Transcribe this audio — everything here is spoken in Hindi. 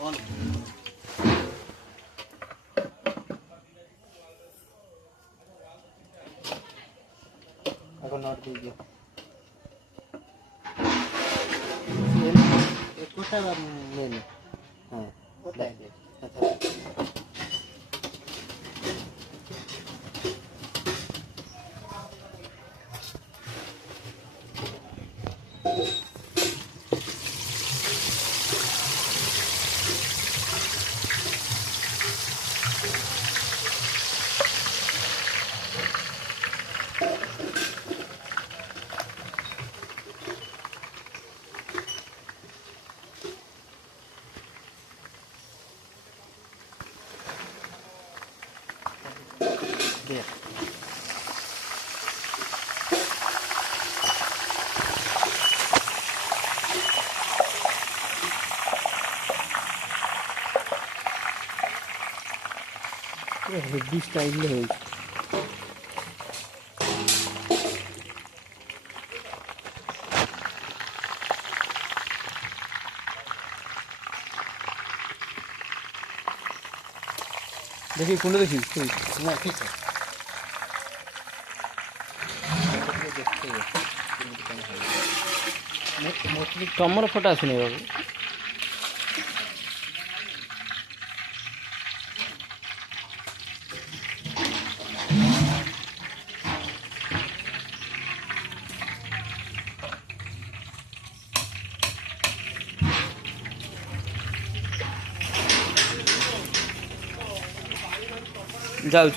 आगे नट दीजिए कोटा मेन हाँ अच्छा हेवी स्टाइल है देखिए कुंड देखिए ठीक है कमर फटा आसनी बाबू जाऊ